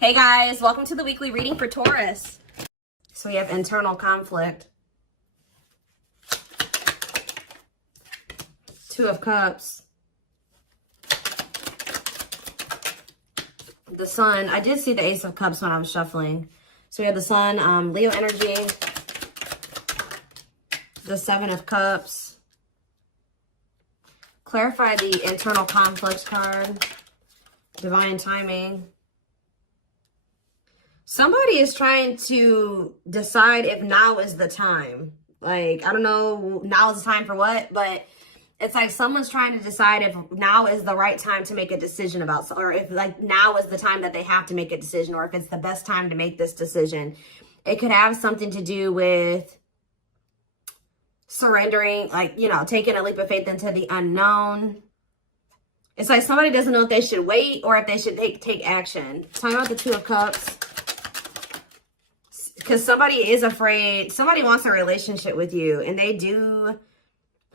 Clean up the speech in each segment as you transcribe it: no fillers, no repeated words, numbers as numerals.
Hey guys, welcome to the weekly reading for Taurus. So we have internal conflict. Two of Cups. The Sun. I did see the Ace of Cups when I was shuffling. So we have the Sun, Leo energy. The Seven of Cups. Clarify the internal conflicts card. Divine timing. Somebody is trying to decide if now is the time. Like, I don't know, now is the time for what, but it's like someone's trying to decide if now is the right time to make a decision about, or if like now is the time that they have to make a decision, or if it's the best time to make this decision. It could have something to do with surrendering, like, you know, taking a leap of faith into the unknown. It's like somebody doesn't know if they should wait or if they should take action. Talking about the Two of Cups. Because somebody is afraid, somebody wants a relationship with you, and they do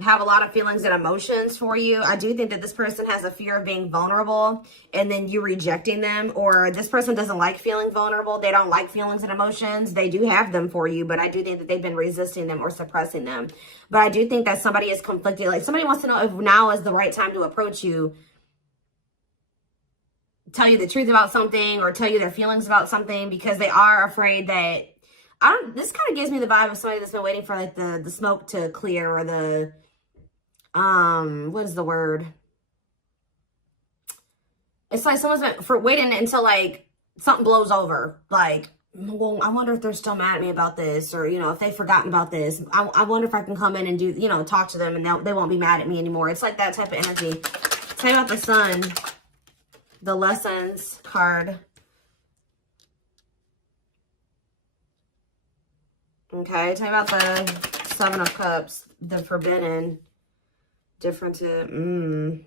have a lot of feelings and emotions for you. I do think that this person has a fear of being vulnerable and then you rejecting them, or this person doesn't like feeling vulnerable. They don't like feelings and emotions. They do have them for you, but I do think that they've been resisting them or suppressing them. But I do think that somebody is conflicted. Like somebody wants to know if now is the right time to approach you, tell you the truth about something, or tell you their feelings about something, because they are afraid that, this kind of gives me the vibe of somebody that's been waiting for like the smoke to clear, or the, what is the word? It's like someone's been waiting until like something blows over. Like, well, I wonder if they're still mad at me about this, or, you know, if they've forgotten about this. I wonder if I can come in and do, you know, talk to them and they won't be mad at me anymore. It's like that type of energy. Tell me about the Sun, the Lessons card. Okay, tell me about the Seven of Cups, the Forbidden, different to,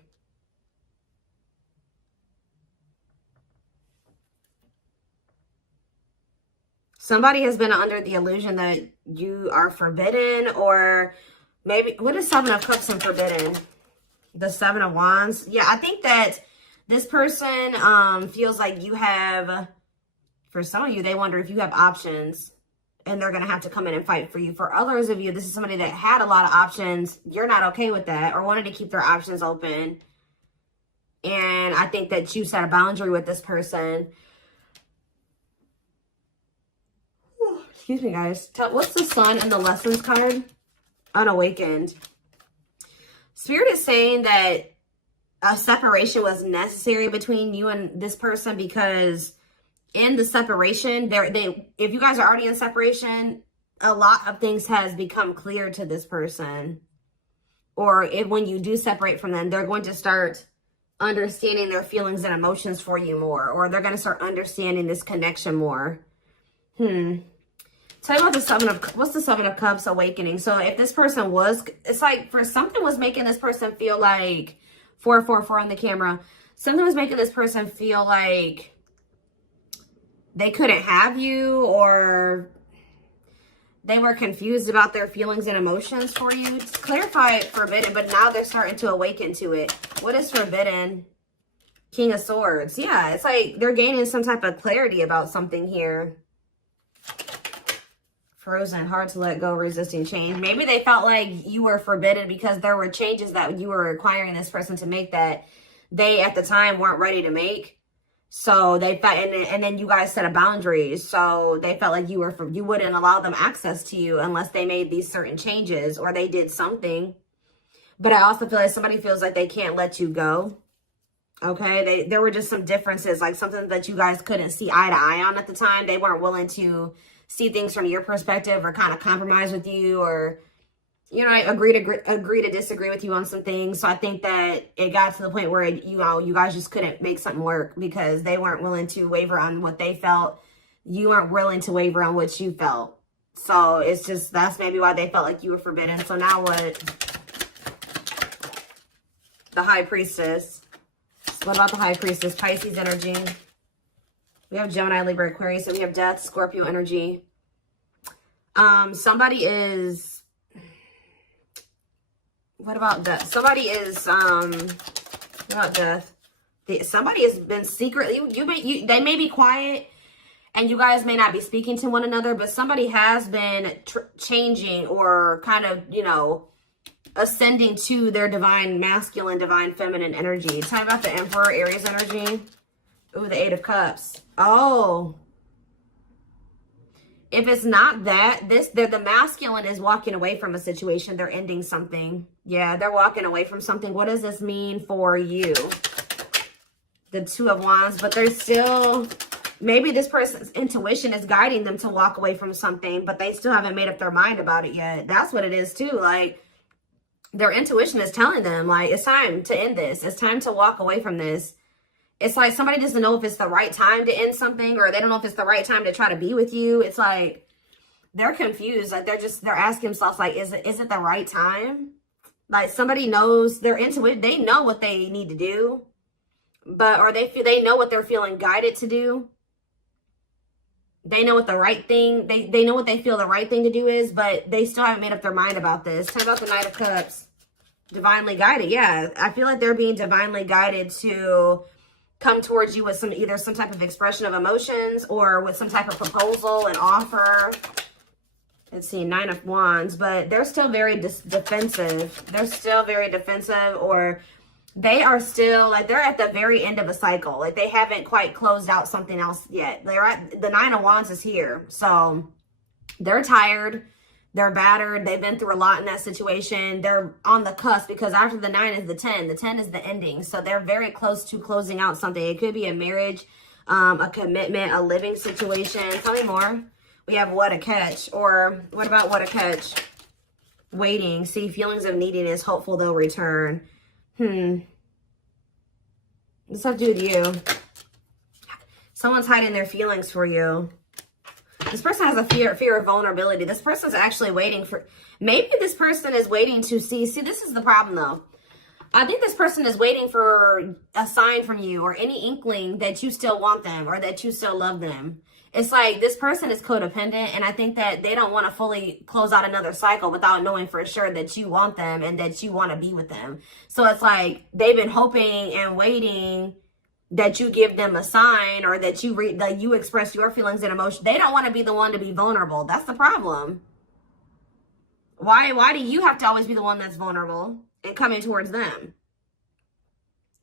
Somebody has been under the illusion that you are forbidden, or maybe, what is Seven of Cups and Forbidden? The Seven of Wands. Yeah, I think that this person feels like you have, for some of you, they wonder if you have options, and they're going to have to come in and fight for you. For others of you, this is somebody that had a lot of options. You're not okay with that, or wanted to keep their options open. And I think that you set a boundary with this person. Excuse me, guys. What's the Sun and the Lessons card? Unawakened. Spirit is saying that a separation was necessary between you and this person, because in the separation, if you guys are already in separation, a lot of things has become clear to this person. Or when you do separate from them, they're going to start understanding their feelings and emotions for you more, or they're going to start understanding this connection more. Tell me about the Seven of, what's the Seven of Cups? Awakening. So if this person was, it's like for something was making this person feel like, 444 on the camera, something was making this person feel like they couldn't have you, or they were confused about their feelings and emotions for you. Just clarify Forbidden, but now they're starting to awaken to it. What is Forbidden? King of Swords. Yeah, it's like they're gaining some type of clarity about something here. Frozen, hard to let go, resisting change. Maybe they felt like you were forbidden because there were changes that you were requiring this person to make that they at the time weren't ready to make. So they felt, and then you guys set a boundaries. So they felt like you wouldn't allow them access to you unless they made these certain changes or they did something. But I also feel like somebody feels like they can't let you go. Okay, there were just some differences, like something that you guys couldn't see eye to eye on at the time. They weren't willing to see things from your perspective, or kind of compromise with you, or, you know, agree to disagree with you on some things. So I think that it got to the point where, you know, you guys just couldn't make something work because they weren't willing to waver on what they felt. You weren't willing to waver on what you felt. So it's just, that's maybe why they felt like you were forbidden. So now what? The High Priestess. What about the High Priestess? Pisces energy. We have Gemini, Libra, Aquarius. So we have Death, Scorpio energy. Somebody is... What about Death? Somebody is... what about Death? Somebody has been secretly, they may be quiet and you guys may not be speaking to one another, but somebody has been changing or kind of, you know, ascending to their divine masculine, divine feminine energy. Talk about the Emperor, Aries energy. Ooh, the Eight of Cups. Oh. If it's not that, the masculine is walking away from a situation. They're ending something. Yeah, they're walking away from something. What does this mean for you? The Two of Wands, but they're still, maybe this person's intuition is guiding them to walk away from something, but they still haven't made up their mind about it yet. That's what it is too. Like, their intuition is telling them, like, it's time to end this. It's time to walk away from this. It's like somebody doesn't know if it's the right time to end something, or they don't know if it's the right time to try to be with you. It's like they're confused. Like they're asking themselves, like, is it the right time? Like somebody knows, they're into it. They know what they need to do, but or they know what they're feeling guided to do. They know what the right thing, they know what they feel the right thing to do is, but they still haven't made up their mind about this. Tell me about the Knight of Cups. Divinely guided. Yeah, I feel like they're being divinely guided to come towards you with some type of expression of emotions, or with some type of proposal and offer. Let's see, Nine of Wands, but they're still very defensive. They're still very defensive, or they are still like they're at the very end of a cycle. Like they haven't quite closed out something else yet. They're at the Nine of Wands is here. So they're tired. They're battered. They've been through a lot in that situation. They're on the cusp, because after the 9 is the 10. The 10 is the ending. So they're very close to closing out something. It could be a marriage, a commitment, a living situation. Tell me more. We have What a Catch. Or what about What a Catch? Waiting. See, feelings of neediness. Hopeful they'll return. What's that do with you? Someone's hiding their feelings for you. This person has a fear of vulnerability. This person's actually waiting for, maybe this person is waiting to see this is the problem though. I think this person is waiting for a sign from you, or any inkling that you still want them, or that you still love them. It's like this person is codependent, and I think that they don't want to fully close out another cycle without knowing for sure that you want them and that you want to be with them. So it's like they've been hoping and waiting that you give them a sign, or that you express your feelings and emotions. They don't want to be the one to be vulnerable. That's the problem. Why do you have to always be the one that's vulnerable and coming towards them?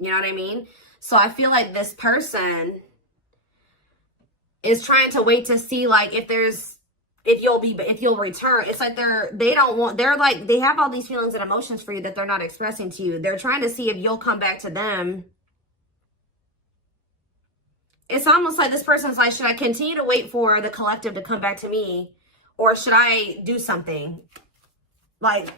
You know what I mean? So I feel like this person is trying to wait to see, like, if you'll return. It's like they have all these feelings and emotions for you that they're not expressing to you. They're trying to see if you'll come back to them. It's almost like this person's like, should I continue to wait for the collective to come back to me, or should I do something? Like,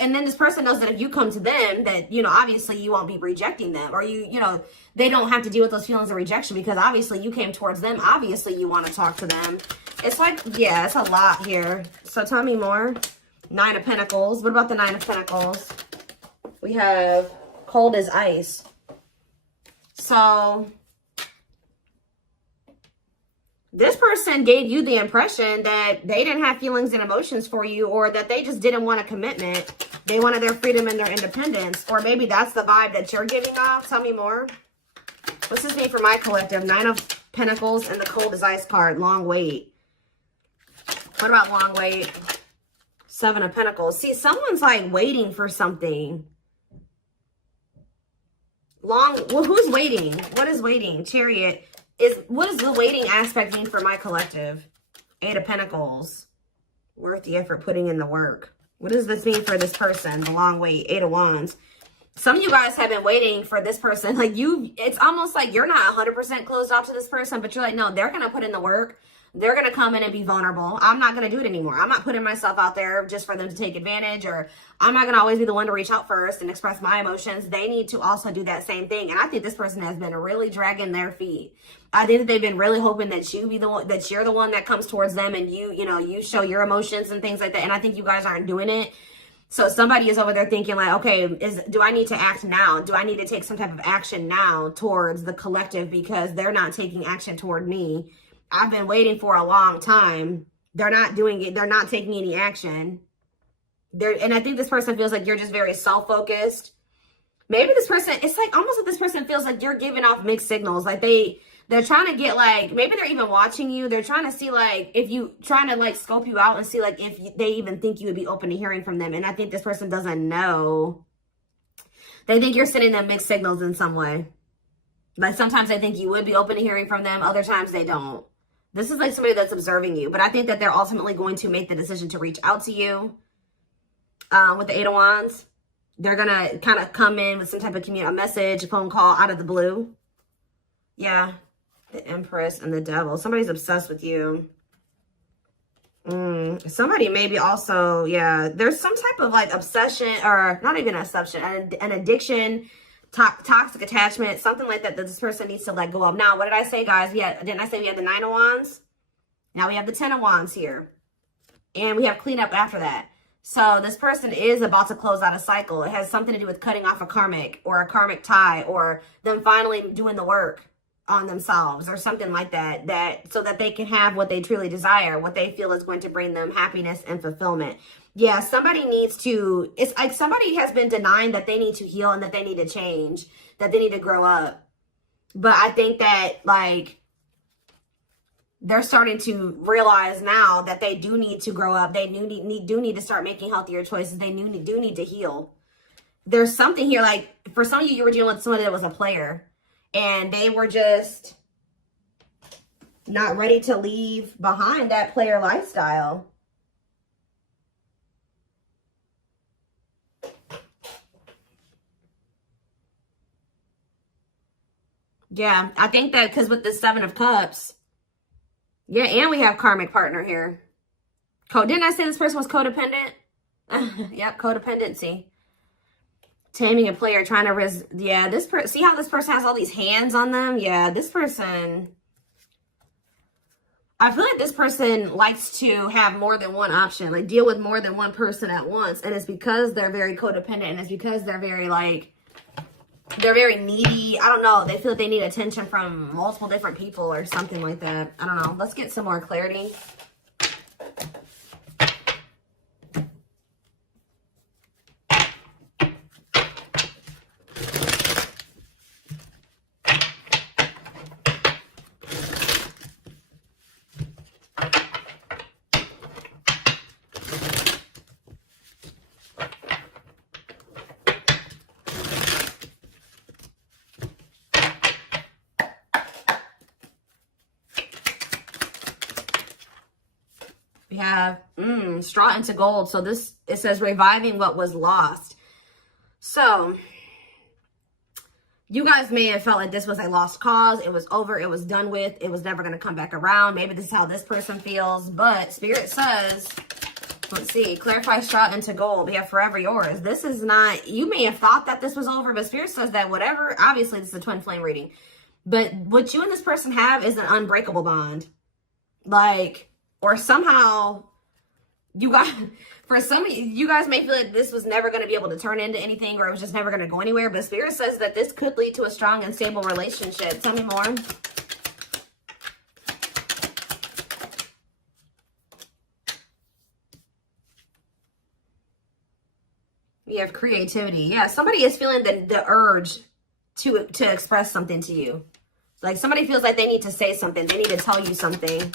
and then this person knows that if you come to them, that, you know, obviously you won't be rejecting them, or you know, they don't have to deal with those feelings of rejection, because obviously you came towards them. Obviously you want to talk to them. It's like, yeah, it's a lot here. So tell me more. Nine of Pentacles. What about the Nine of Pentacles? We have cold as ice. So this person gave you the impression that they didn't have feelings and emotions for you, or that they just didn't want a commitment. They wanted their freedom and their independence. Or maybe that's the vibe that you're giving off. Tell me more. What's this mean for my collective? Nine of Pentacles and the cold as ice card. Long wait. What about long wait? Seven of Pentacles. See, someone's like waiting for something. Well, who's waiting? What is waiting? Chariot. What does the waiting aspect mean for my collective? Eight of Pentacles. Worth the effort, putting in the work. What does this mean for this person? The long wait. Eight of Wands. Some of you guys have been waiting for this person. Like it's almost like you're not 100% closed off to this person, but you're like, no, they're going to put in the work. They're going to come in and be vulnerable. I'm not going to do it anymore. I'm not putting myself out there just for them to take advantage, or I'm not going to always be the one to reach out first and express my emotions. They need to also do that same thing. And I think this person has been really dragging their feet. I think that they've been really hoping that you be the one, that you're the one that comes towards them, and you show your emotions and things like that. And I think you guys aren't doing it. So somebody is over there thinking like, okay, do I need to act now? Do I need to take some type of action now towards the collective, because they're not taking action toward me? I've been waiting for a long time. They're not doing it. They're not taking any action. And I think this person feels like you're just very self-focused. Maybe this person, it's like almost like this person feels like you're giving off mixed signals. Like they're trying to get like, maybe they're even watching you. They're trying to see like, if you, trying to like scope you out and see like if they even think you would be open to hearing from them. And I think this person doesn't know. They think you're sending them mixed signals in some way. Like sometimes they think you would be open to hearing from them. Other times they don't. This is like somebody that's observing you. But I think that they're ultimately going to make the decision to reach out to you. With the Eight of Wands. They're going to kind of come in with some type of a message, a phone call out of the blue. Yeah. The Empress and the Devil. Somebody's obsessed with you. Somebody maybe also, yeah. There's some type of like obsession, or not even an obsession, an addiction, toxic attachment, something like that this person needs to let go of. Now, what did I say, guys? Didn't I say we had the Nine of Wands? Now we have the Ten of Wands here. And we have cleanup after that. So this person is about to close out a cycle. It has something to do with cutting off a karmic or a karmic tie, or them finally doing the work on themselves or something like that, so that they can have what they truly desire, what they feel is going to bring them happiness and fulfillment. Yeah, somebody needs to, it's like somebody has been denying that they need to heal and that they need to change, that they need to grow up. But I think that like, they're starting to realize now that they do need to grow up. They do need to start making healthier choices. They do need to heal. There's something here, like for some of you, you were dealing with somebody that was a player and they were just not ready to leave behind that player lifestyle. Yeah, I think that because with the Seven of Cups, yeah, and we have karmic partner here. Didn't I say this person was codependent? Yep, codependency. Taming a player, trying to yeah, this person, see how this person has all these hands on them? Yeah, this person, I feel like this person likes to have more than one option, like deal with more than one person at once. And it's because they're very codependent, and it's because they're very like, they're very needy. I don't know. They feel like they need attention from multiple different people or something like that. I don't know. Let's get some more clarity. We have straw into gold. So this, it says reviving what was lost. So you guys may have felt like this was a lost cause. It was over. It was done with. It was never going to come back around. Maybe this is how this person feels. But Spirit says, let's see, clarify straw into gold. We have forever yours. This is not, you may have thought that this was over, but Spirit says that whatever, obviously this is a twin flame reading. But what you and this person have is an unbreakable bond. Like, or somehow you guys, for some of you guys may feel like this was never going to be able to turn into anything, or it was just never going to go anywhere. But Spirit says that this could lead to a strong and stable relationship. Tell me more. We have creativity. Yeah, somebody is feeling the urge to express something to you. Like somebody feels like they need to say something. They need to tell you something.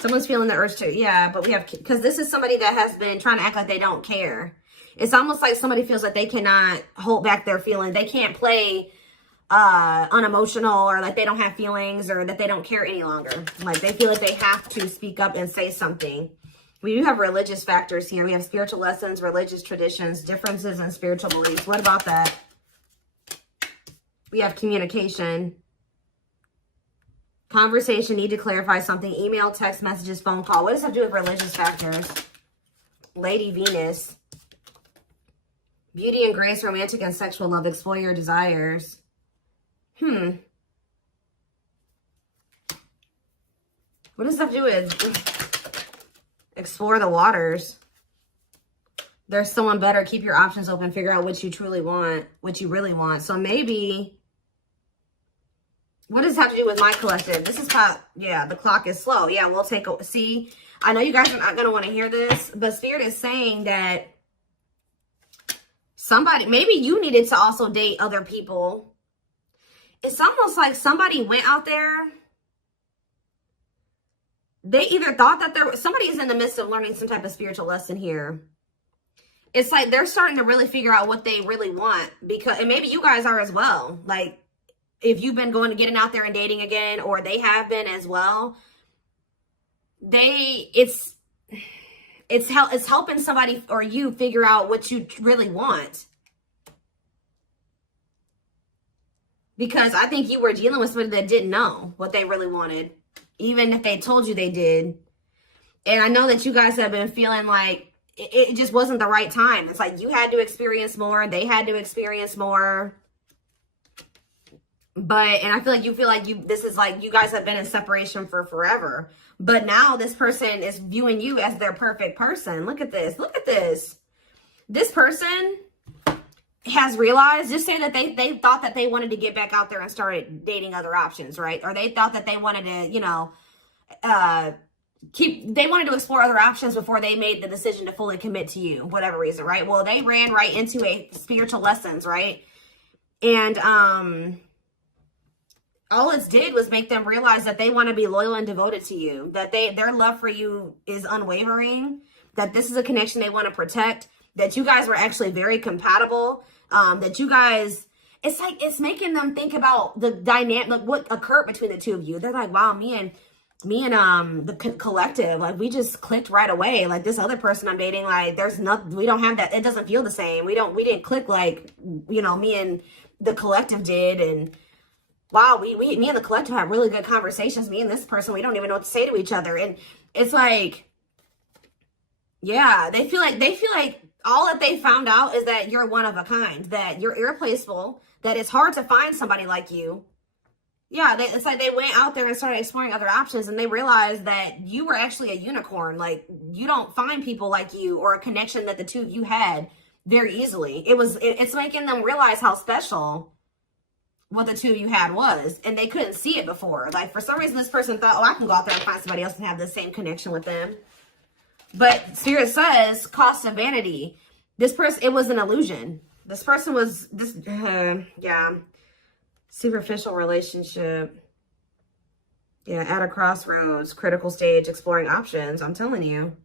Someone's feeling the urge to, yeah, but we have, because this is somebody that has been trying to act like they don't care. It's almost like somebody feels like they cannot hold back their feelings. They can't play unemotional, or like they don't have feelings, or that they don't care any longer. Like they feel like they have to speak up and say something. We do have religious factors here. We have spiritual lessons, religious traditions, differences in spiritual beliefs. What about that? We have communication. Conversation, need to clarify something. Email, text messages, phone call. What does that do with religious factors? Lady Venus. Beauty and grace, romantic and sexual love. Explore your desires. What does that do with explore the waters? There's someone better. Keep your options open. Figure out what you truly want, what you really want. So maybe, what does this have to do with my collective? This is how, yeah, the clock is slow. Yeah, we'll take a, see, I know you guys are not going to want to hear this, but Spirit is saying that somebody, maybe you needed to also date other people. It's almost like somebody went out there. They either thought that somebody's in the midst of learning some type of spiritual lesson here. It's like they're starting to really figure out what they really want, because, and maybe you guys are as well. Like, if you've been getting out there and dating again, or they have been as well, it's helping somebody or you figure out what you really want. Because I think you were dealing with somebody that didn't know what they really wanted, even if they told you they did. And I know that you guys have been feeling like it just wasn't the right time. It's like you had to experience more, they had to experience more. But, and I feel like this is like you guys have been in separation for forever. But now this person is viewing you as their perfect person. Look at this. Look at this. This person has realized, just say that they thought that they wanted to get back out there and started dating other options, right? Or they thought that they wanted to, you know, they wanted to explore other options before they made the decision to fully commit to you, whatever reason, right? Well, they ran right into a spiritual lessons, right? And all it did was make them realize that they want to be loyal and devoted to you, that their love for you is unwavering, that this is a connection they want to protect, that you guys were actually very compatible, that you guys, it's like, it's making them think about the dynamic, like what occurred between the two of you. They're like, wow, me and the collective, like, we just clicked right away. Like, this other person I'm dating, like, there's nothing, we don't have that, it doesn't feel the same. We didn't click like, you know, me and the collective did. And wow, me and the collective have really good conversations. Me and this person, we don't even know what to say to each other. And it's like, yeah, they feel like all that they found out is that you're one of a kind, that you're irreplaceable, that it's hard to find somebody like you. Yeah, it's like they went out there and started exploring other options, and they realized that you were actually a unicorn. Like, you don't find people like you or a connection that the two of you had very easily. It's making them realize how special what the two of you had was, and they couldn't see it before. Like, for some reason, this person thought, oh, I can go out there and find somebody else and have the same connection with them. But Spirit says, cost of vanity. This person, it was an illusion. This person was, yeah, superficial relationship. Yeah, at a crossroads, critical stage, exploring options. I'm telling you.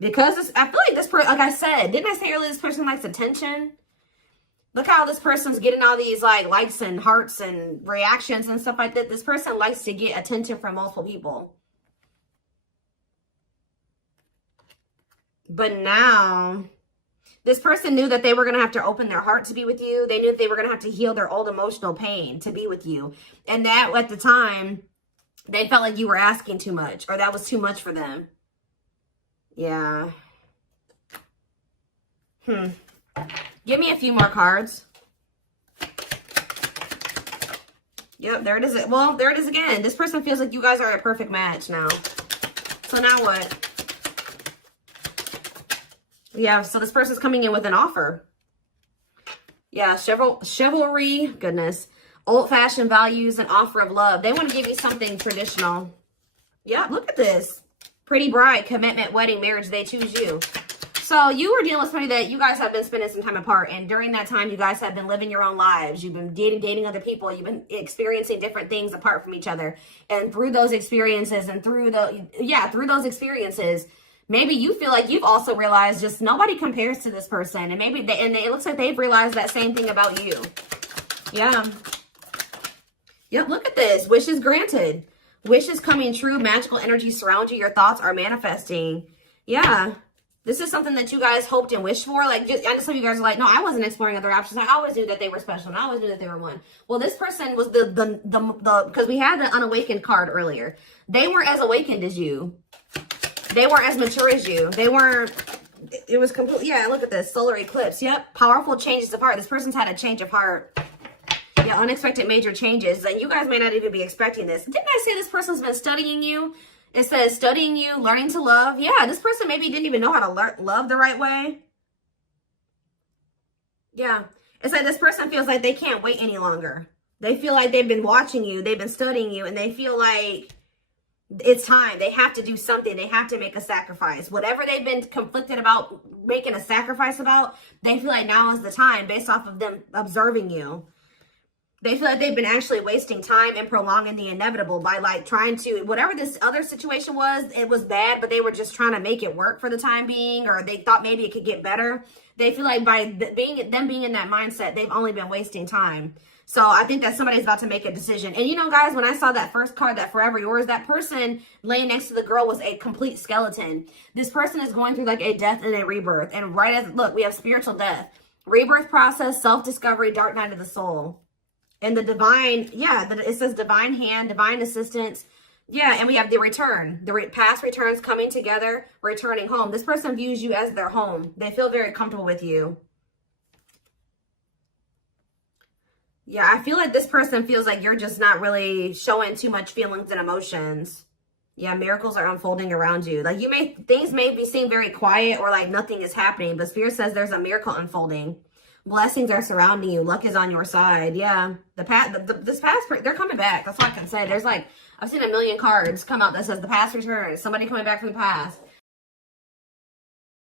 Because I feel like this person, like I said, didn't I say earlier, this person likes attention? Look how this person's getting all these like likes and hearts and reactions and stuff like that. This person likes to get attention from multiple people. But now, this person knew that they were going to have to open their heart to be with you. They knew that they were going to have to heal their old emotional pain to be with you. And that, at the time, they felt like you were asking too much, or that was too much for them. Yeah. Give me a few more cards. Yep, there it is. Well, there it is again. This person feels like you guys are a perfect match now. So now what? Yeah, so this person's coming in with an offer. Yeah, chivalry, goodness. Old-fashioned values and offer of love. They want to give you something traditional. Yeah, look at this. Pretty bride, commitment, wedding, marriage, they choose you. So you were dealing with somebody that you guys have been spending some time apart. And during that time, you guys have been living your own lives. You've been dating other people. You've been experiencing different things apart from each other. And through those experiences and through those experiences, maybe you feel like you've also realized just nobody compares to this person. And maybe it looks like they've realized that same thing about you. Yeah. Yep, look at this. Wishes granted. Wishes coming true. Magical energy surround you. Your thoughts are manifesting. Yeah. This is something that you guys hoped and wished for. Like, I know some of you guys are like, no, I wasn't exploring other options. I always knew that they were special, and I always knew that they were one. Well, this person was because we had the unawakened card earlier. They weren't as awakened as you. They weren't as mature as you. They weren't, it was completely, yeah, look at this, solar eclipse. Yep, powerful changes of heart. This person's had a change of heart. Yeah, unexpected major changes. And you guys may not even be expecting this. Didn't I say this person's been studying you? It says studying you, learning to love. Yeah, this person maybe didn't even know how to love the right way. Yeah, it's like this person feels like they can't wait any longer. They feel like they've been watching you, they've been studying you, and they feel like It's time. They have to do something. They have to make a sacrifice. Whatever they've been conflicted about making a sacrifice about, they feel like now is the time based off of them observing you. They feel like they've been actually wasting time and prolonging the inevitable by like trying to, whatever this other situation was, it was bad, but they were just trying to make it work for the time being, or they thought maybe it could get better. They feel like by being in that mindset, they've only been wasting time. So I think that somebody's about to make a decision. And you know, guys, when I saw that first card, that Forever Yours, that person laying next to the girl was a complete skeleton. This person is going through like a death and a rebirth. And right as, look, we have spiritual death, rebirth process, self-discovery, dark night of the soul. And the divine, yeah, it says divine hand, divine assistance. Yeah, and we have the return. The past returns coming together, returning home. This person views you as their home. They feel very comfortable with you. Yeah, I feel like this person feels like you're just not really showing too much feelings and emotions. Yeah, miracles are unfolding around you. Like things may seem very quiet or like nothing is happening, but Spirit says there's a miracle unfolding. Blessings are surrounding you. Luck is on your side. Yeah, this past, they're coming back. That's all I can say. There's like, I've seen a million cards come out that says the past returns. Somebody coming back from the past.